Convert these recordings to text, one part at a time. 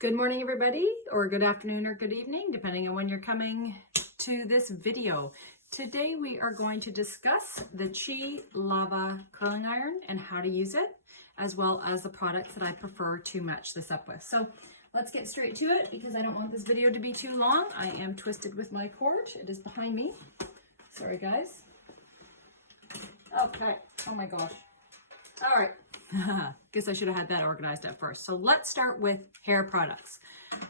Good morning, everybody, or good afternoon or good evening, depending on when you're coming to this video. Today, we are going to discuss the Chi Lava curling iron and how to use it, as well as the products that I prefer to match this up with. So let's get straight to it because I don't want this video to be too long. I am twisted with my cord. It is behind me. Sorry, guys. Okay. Oh my gosh. All right. Guess I should have had that organized at first. So let's start with hair products.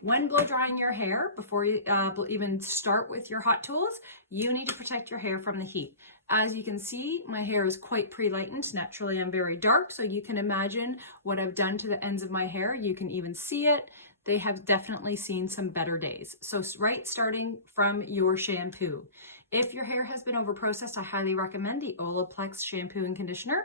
When blow drying your hair, before you even start with your hot tools, you need to protect your hair from the heat. As you can see, my hair is quite pre-lightened. Naturally, I'm very dark, so you can imagine what I've done to the ends of my hair. You can even see it. They have definitely seen some better days. So starting from your shampoo. If your hair has been over-processed, I highly recommend the Olaplex shampoo and conditioner.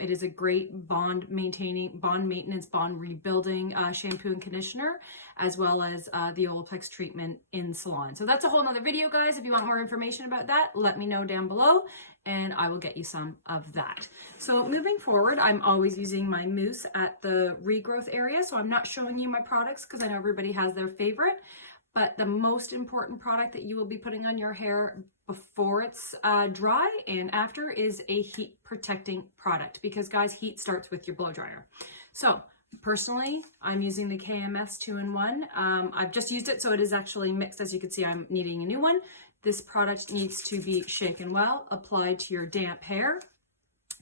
It is a great bond maintenance, bond rebuilding shampoo and conditioner, as well as the Olaplex treatment in salon. So that's a whole nother video, guys. If you want more information about that, let me know down below and I will get you some of that. So moving forward, I'm always using my mousse at the regrowth area. So I'm not showing you my products because I know everybody has their favorite. But the most important product that you will be putting on your hair before it's dry and after is a heat protecting product, because guys, heat starts with your blow dryer. So personally, I'm using the KMS 2-in-1. I've just used it, so it is actually mixed. As you can see, I'm needing a new one. This product needs to be shaken well, applied to your damp hair.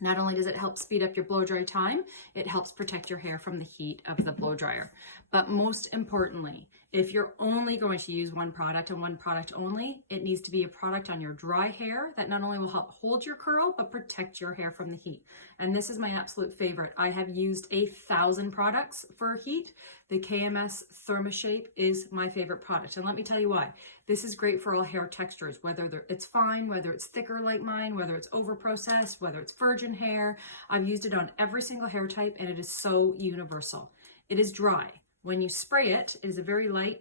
Not only does it help speed up your blow dry time, it helps protect your hair from the heat of the blow dryer. But most importantly, if you're only going to use one product and one product only, it needs to be a product on your dry hair that not only will help hold your curl, but protect your hair from the heat. And this is my absolute favorite. I have used 1,000 products for heat. The KMS ThermoShape is my favorite product. And let me tell you why. This is great for all hair textures, whether it's fine, whether it's thicker like mine, whether it's over-processed, whether it's virgin hair. I've used it on every single hair type, and it is so universal. It is dry. When you spray it, it is a very light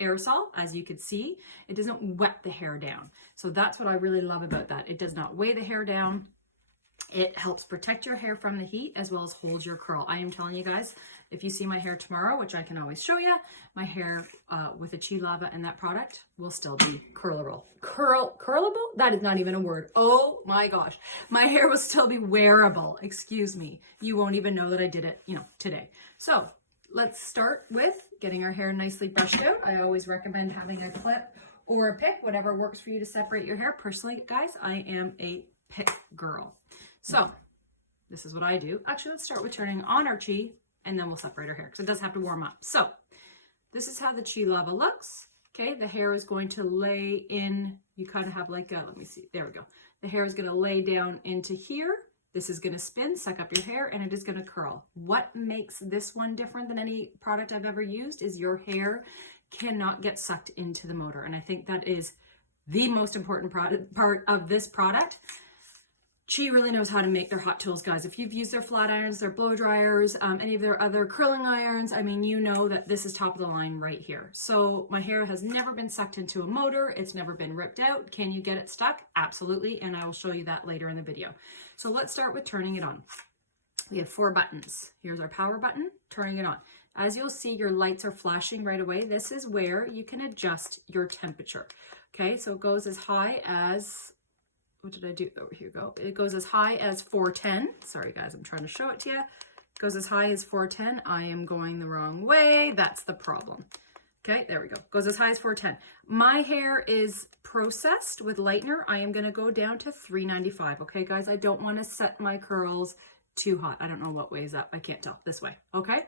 aerosol, as you can see. It doesn't wet the hair down. So that's what I really love about that. It does not weigh the hair down. It helps protect your hair from the heat as well as hold your curl. I am telling you guys, if you see my hair tomorrow, which I can always show you, my hair with a Chi Lava and that product will still be curlable. Curlable? That is not even a word. Oh my gosh. My hair will still be wearable. Excuse me. You won't even know that I did it, today. So let's start with getting our hair nicely brushed out. I always recommend having a clip or a pick, whatever works for you to separate your hair. Personally, guys, I am a pick girl. So this is what I do. Actually, let's start with turning on our Chi and then we'll separate our hair because it does have to warm up. So this is how the Chi Lava looks. Okay, the hair is going to lay in, you kind of have like a, let me see, there we go. The hair is going to lay down into here. This is going to spin, suck up your hair, and it is going to curl. What makes this one different than any product I've ever used is your hair cannot get sucked into the motor. And I think that is the most important part of this product. Chi really knows how to make their hot tools, guys. If you've used their flat irons, their blow dryers, any of their other curling irons, I mean, you know that this is top of the line right here. So my hair has never been sucked into a motor. It's never been ripped out. Can you get it stuck? Absolutely. And I will show you that later in the video. So let's start with turning it on. We have 4 buttons. Here's our power button, turning it on. As you'll see, your lights are flashing right away. This is where you can adjust your temperature. Okay, so it goes as high as, what did I do? Oh, here you go. It goes as high as 410. Sorry, guys, I'm trying to show it to you. It goes as high as 410. I am going the wrong way. That's the problem. Okay, there we go. Goes as high as 410. My hair is processed with lightener. I am going to go down to 395. Okay, guys, I don't want to set my curls too hot. I don't know what way is up. I can't tell. This way. Okay,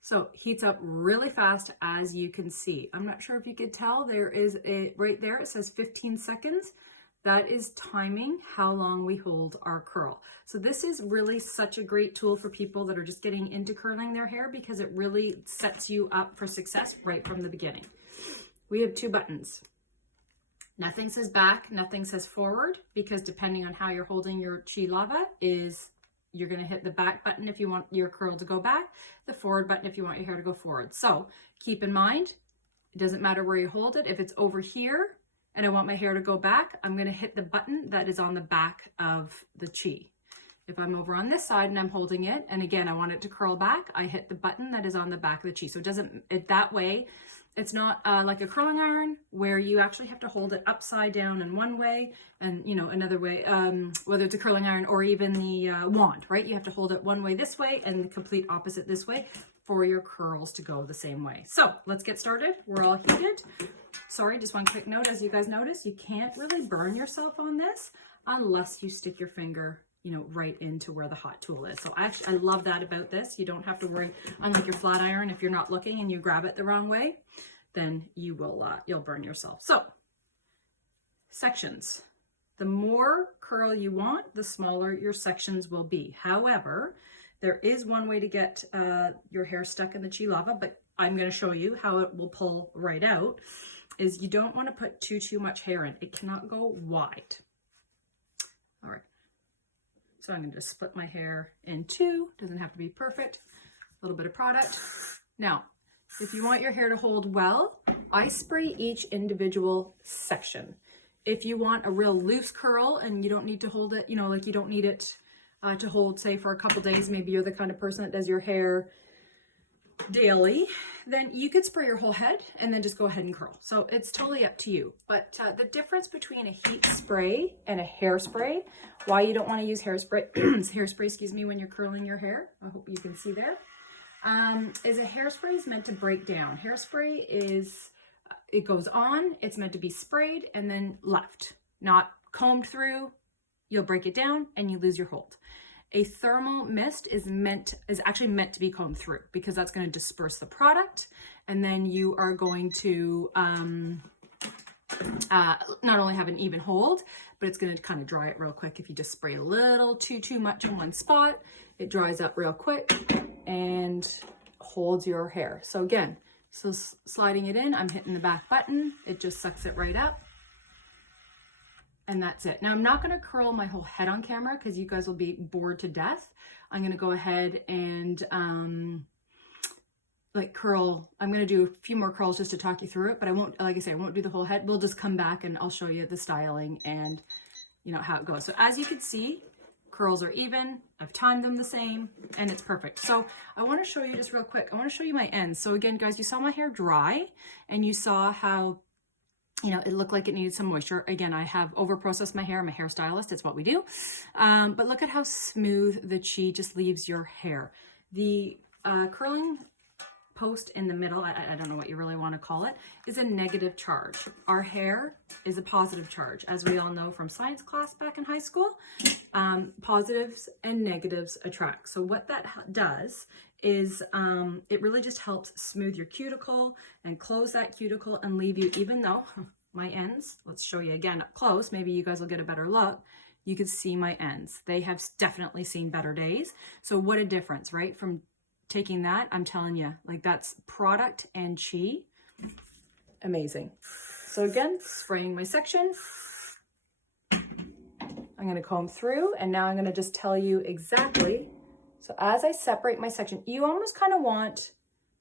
so heats up really fast, as you can see. I'm not sure if you could tell. There is a, right there, it says 15 seconds. That is timing how long we hold our curl. So this is really such a great tool for people that are just getting into curling their hair because it really sets you up for success right from the beginning. We have 2 buttons. Nothing says back, nothing says forward, because depending on how you're holding your Chi Lava is you're going to hit the back button if you want your curl to go back, the forward button if you want your hair to go forward. So keep in mind, it doesn't matter where you hold it. If it's over here, and I want my hair to go back, I'm going to hit the button that is on the back of the Chi. If I'm over on this side and I'm holding it, and again, I want it to curl back, I hit the button that is on the back of the chi. So it doesn't, that way, it's not like a curling iron where you actually have to hold it upside down in one way and, you know, another way, whether it's a curling iron or even the wand, right? You have to hold it one way this way and the complete opposite this way for your curls to go the same way. So let's get started. We're all heated. Sorry, just one quick note. As you guys notice, you can't really burn yourself on this unless you stick your finger, you know, right into where the hot tool is. So I love that about this. You don't have to worry, unlike your flat iron, if you're not looking and you grab it the wrong way, then you will, you'll burn yourself. So sections. The more curl you want, the smaller your sections will be. However, there is one way to get your hair stuck in the chi lava, but I'm going to show you how it will pull right out, is you don't want to put too much hair in. It cannot go wide. All right. So I'm going to just split my hair in two. Doesn't have to be perfect. A little bit of product. Now, if you want your hair to hold well, I spray each individual section. If you want a real loose curl and you don't need to hold it, you know, like you don't need it to hold, say, for a couple days, maybe you're the kind of person that does your hair daily, then you could spray your whole head and then just go ahead and curl. So it's totally up to you. But the difference between a heat spray and a hairspray, why you don't want to use hairspray, excuse me, when you're curling your hair, I hope you can see there, is a hairspray is meant to break down. Hairspray is, it goes on, it's meant to be sprayed and then left, not combed through. You'll break it down and you lose your hold. A thermal mist is actually meant to be combed through because that's going to disperse the product, and then you are going to not only have an even hold, but it's going to kind of dry it real quick. If you just spray a little too much in one spot, it dries up real quick and holds your hair. So again, so sliding it in, I'm hitting the back button. It just sucks it right up. And that's it. Now I'm not going to curl my whole head on camera because you guys will be bored to death. I'm going to go ahead and like curl. I'm going to do a few more curls just to talk you through it, but I won't, like I said, I won't do the whole head. We'll just come back and I'll show you the styling and you know how it goes. So as you can see, curls are even. I've timed them the same and it's perfect. So I want to show you just real quick. I want to show you my ends. So again, guys, you saw my hair dry and you saw how, you know, it looked like it needed some moisture. Again, I have over-processed my hair. I'm a hairstylist. It's what we do. But look at how smooth the chi just leaves your hair. The curling post in the middle, I don't know what you really want to call it, is a negative charge. Our hair is a positive charge. As we all know from science class back in high school, positives and negatives attract. So what that does is it really just helps smooth your cuticle and close that cuticle and leave you, even though my ends, let's show you again up close, maybe you guys will get a better look. You can see my ends. They have definitely seen better days. So what a difference, right? From taking that, I'm telling you, like that's product and chi. Amazing. So again, spraying my section. I'm going to comb through and now I'm going to just tell you exactly. So as I separate my section, you almost kind of want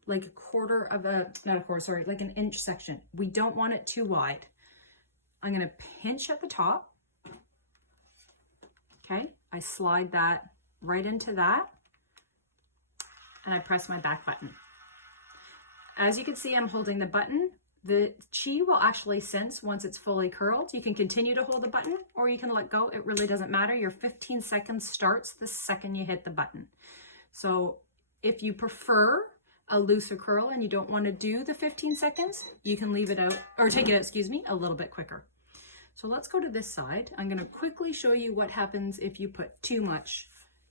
like a quarter of a, not a quarter, sorry, like an inch section. We don't want it too wide. I'm going to pinch at the top. Okay. I slide that right into that and I press my back button. As you can see, I'm holding the button. The chi will actually sense once it's fully curled. You can continue to hold the button or you can let go. It really doesn't matter. Your 15 seconds starts the second you hit the button. So if you prefer a looser curl and you don't want to do the 15 seconds, you can leave it out or take it out, excuse me, a little bit quicker. So let's go to this side. I'm going to quickly show you what happens if you put too much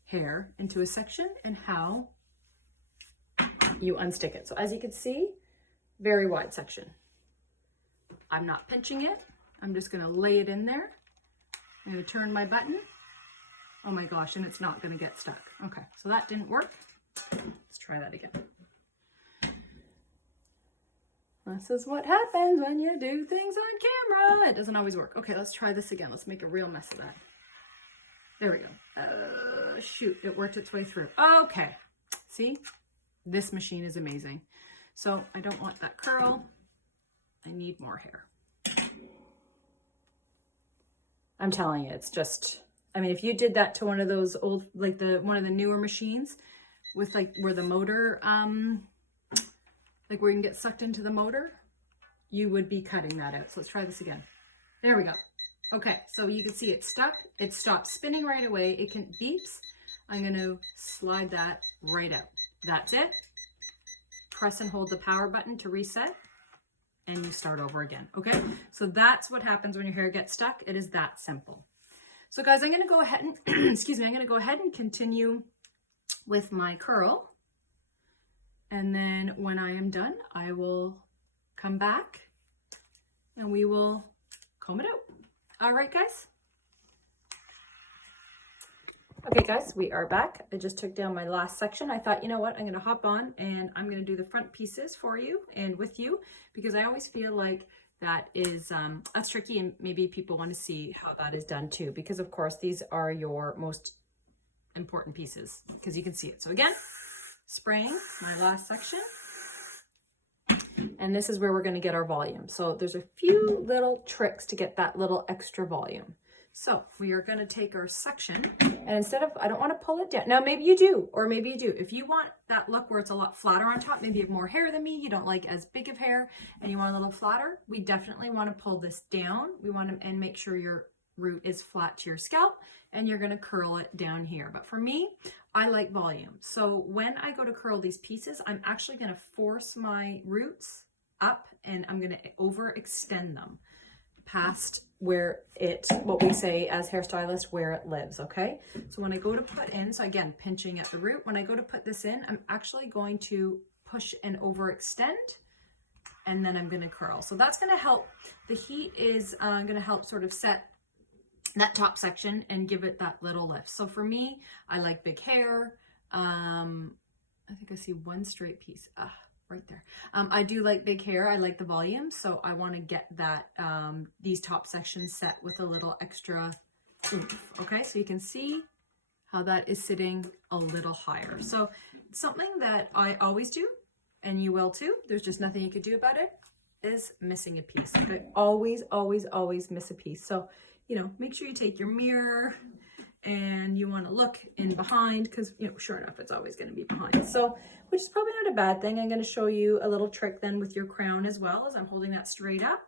hair into a section and how you unstick it. So as you can see, very wide section. I'm not pinching it. I'm just going to lay it in there. I'm going to turn my button. Oh my gosh, and it's not going to get stuck. Okay, so that didn't work. Let's try that again. This is what happens when you do things on camera. It doesn't always work. Okay, let's try this again. Let's make a real mess of that. There we go. Shoot, it worked its way through. Okay, see? This machine is amazing. So I don't want that curl. I need more hair. I'm telling you, it's just I mean, if you did that to one of those old, like one of the newer machines with like where the motor, like where you can get sucked into the motor, you would be cutting that out. So let's try this again. There we go. Okay, so you can see it's stuck. It stops spinning right away. It can beeps. I'm going to slide that right out. That's it. Press and hold the power button to reset, and you start over again. Okay, so that's what happens when your hair gets stuck. It is that simple. So guys, I'm going to go ahead and excuse me, I'm going to go ahead and continue with my curl. And then when I am done, I will come back and we will comb it out. All right, guys. Okay, guys, we are back. I just took down my last section. I thought, you know what, I'm going to hop on and I'm going to do the front pieces for you and with you, because I always feel like that is that's tricky, and maybe people want to see how that is done too, because of course these are your most important pieces because you can see it. So again, spraying my last section. And this is where we're going to get our volume. So there's a few little tricks to get that little extra volume. So we are going to take our section, and instead of, I don't want to pull it down. Now maybe you do, or maybe you do. If you want that look where it's a lot flatter on top, maybe you have more hair than me, you don't like as big of hair, and you want a little flatter, we definitely want to pull this down. We want to, and make sure your root is flat to your scalp, and you're going to curl it down here. But for me, I like volume. So when I go to curl these pieces, I'm actually going to force my roots up, and I'm going to overextend them past where it, what we say as hairstylists, where it lives. Okay, so when I go to put in, so again, pinching at the root, when I go to put this in, I'm actually going to push and overextend, and then I'm going to curl. So that's going to help. The heat is going to help sort of set that top section and give it that little lift. So for me, I like big hair. I think I see one straight piece. Right there. I do like big hair. I like the volume. So I want to get that, these top sections set with a little extra oomph. Okay. So you can see how that is sitting a little higher. So something that I always do, and you will too, there's just nothing you could do about it, is missing a piece. I always, always, always miss a piece. So, you know, make sure you take your mirror and you want to look in behind, because, you know, sure enough, it's always going to be behind. So, which is probably not a bad thing. I'm going to show you a little trick then with your crown as well, as I'm holding that straight up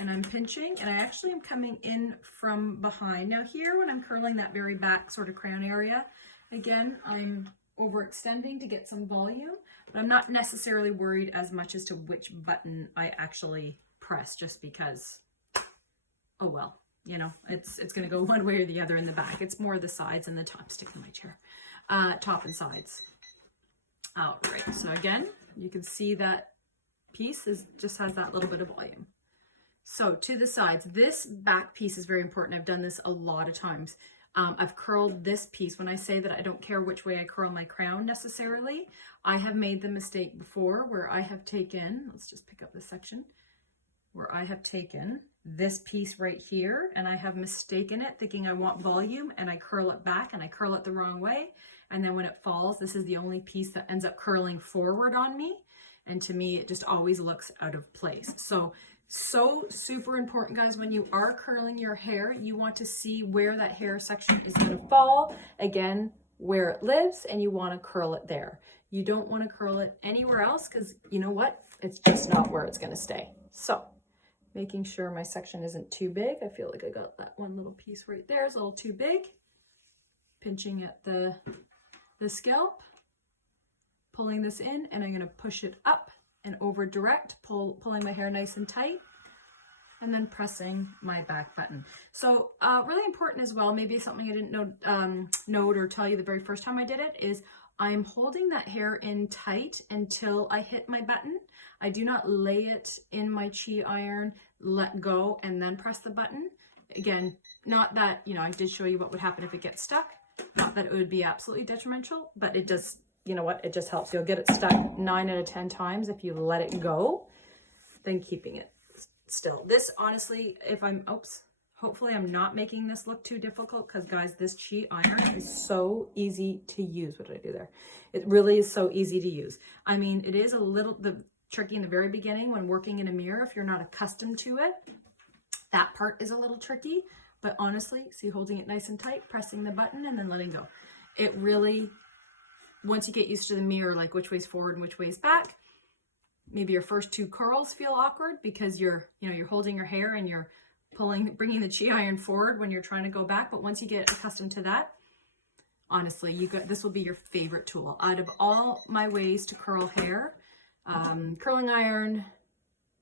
and I'm pinching, and I actually am coming in from behind. Now here, when I'm curling that very back sort of crown area, again, I'm overextending to get some volume, but I'm not necessarily worried as much as to which button I actually press, just because, oh well. You know, it's going to go one way or the other in the back. It's more the sides and the top. Sticking my chair. Top and sides. All right. So again, you can see that piece just has that little bit of volume. So to the sides, this back piece is very important. I've done this a lot of times. I've curled this piece. When I say that I don't care which way I curl my crown necessarily, I have made the mistake before where I have taken, let's just pick up this section, where I have taken this piece right here and I have mistaken it, thinking I want volume, and I curl it back and I curl it the wrong way. And then when it falls, this is the only piece that ends up curling forward on me. And to me, it just always looks out of place. So super important, guys, when you are curling your hair, you want to see where that hair section is going to fall, again, where it lives, and you want to curl it there. You don't want to curl it anywhere else, because you know what? It's just not where it's going to stay. So making sure my section isn't too big. I feel like I got that one little piece right there. It's a little too big. Pinching at the scalp, pulling this in, and I'm going to push it up and over direct, pulling my hair nice and tight, and then pressing my back button. So really important as well, maybe something I didn't note or tell you the very first time I did it, is I'm holding that hair in tight until I hit my button. I do not lay it in my chi iron, let go, and then press the button. Again, not that, you know, I did show you what would happen if it gets stuck. Not that it would be absolutely detrimental, but it does, you know what, it just helps. You'll get it stuck 9 out of 10 times if you let it go than keeping it still. This, honestly, if I'm, hopefully I'm not making this look too difficult, because guys, this chi iron is so easy to use. What did I do there? It really is so easy to use. I mean, it is a little tricky in the very beginning when working in a mirror. If you're not accustomed to it, that part is a little tricky. But honestly, see, holding it nice and tight, pressing the button and then letting go. It really, once you get used to the mirror, like which way's forward and which way's back, maybe your first 2 curls feel awkward because you're holding your hair and you're bringing the chi iron forward when you're trying to go back. But once you get accustomed to that, honestly, this will be your favorite tool. Out of all my ways to curl hair, curling iron,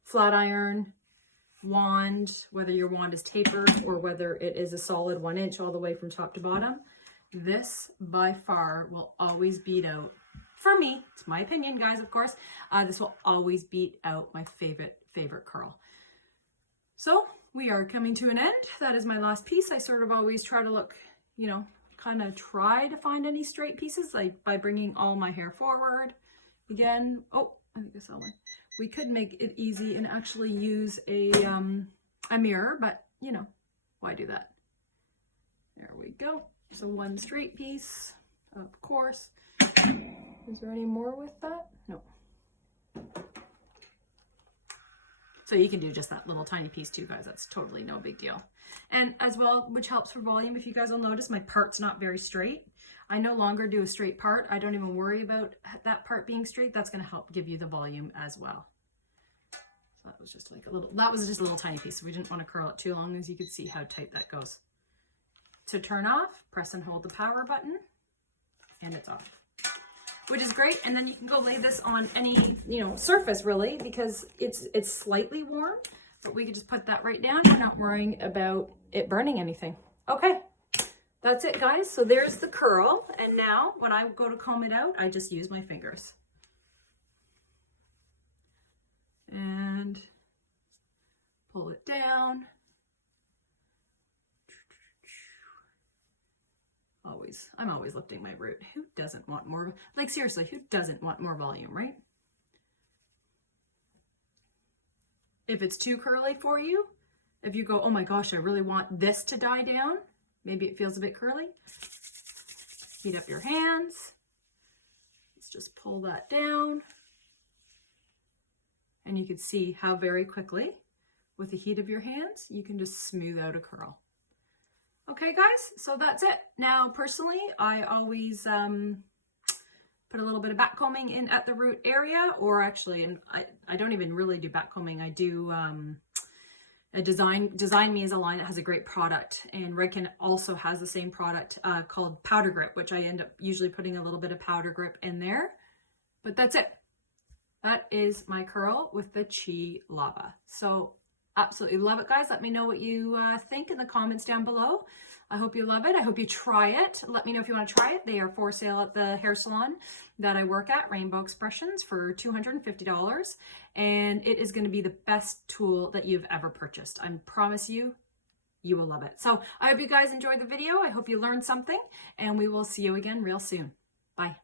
flat iron, wand, whether your wand is tapered or whether it is a solid 1 inch all the way from top to bottom, this by far will always beat out, for me, it's my opinion, guys, of course, this will always beat out my favorite curl. So we are coming to an end. That is my last piece. I sort of always try to look, kind of try to find any straight pieces, like by bringing all my hair forward. Again, oh, I think I saw one. We could make it easy and actually use a mirror, but why do that? There we go. So 1 straight piece, of course. Is there any more with that? No. So you can do just that little tiny piece too, guys. That's totally no big deal. And as well, which helps for volume, if you guys will notice, my part's not very straight. I no longer do a straight part. I don't even worry about that part being straight. That's going to help give you the volume as well. So that was just like a little tiny piece. So we didn't want to curl it too long, as you can see how tight that goes. To turn off, press and hold the power button, and it's off, which is great. And then you can go lay this on any, surface really, because it's slightly warm, but we could just put that right down. We're not worrying about it burning anything. Okay, that's it, guys. So there's the curl. And now when I go to comb it out, I just use my fingers. And pull it down. I'm always lifting my root. Who doesn't want more? Like seriously, who doesn't want more volume, right? If it's too curly for you, if you go, oh my gosh, I really want this to die down, maybe it feels a bit curly, heat up your hands. Let's just pull that down. And you can see how very quickly, with the heat of your hands, you can just smooth out a curl. Okay, guys, so that's it. Now, personally, I always put a little bit of back combing in at the root area, or actually, and I don't even really do back combing. I do a Design Me is a line that has a great product, and Redken also has the same product called Powder Grip, which I end up usually putting a little bit of powder grip in there. But that's it. That is my curl with the Chi Lava. So absolutely love it, guys. Let me know what you think in the comments down below. I hope you love it. I hope you try it. Let me know if you want to try it. They are for sale at the hair salon that I work at, Rainbow Expressions, for $250. And it is going to be the best tool that you've ever purchased. I promise you, you will love it. So I hope you guys enjoyed the video. I hope you learned something, and we will see you again real soon. Bye.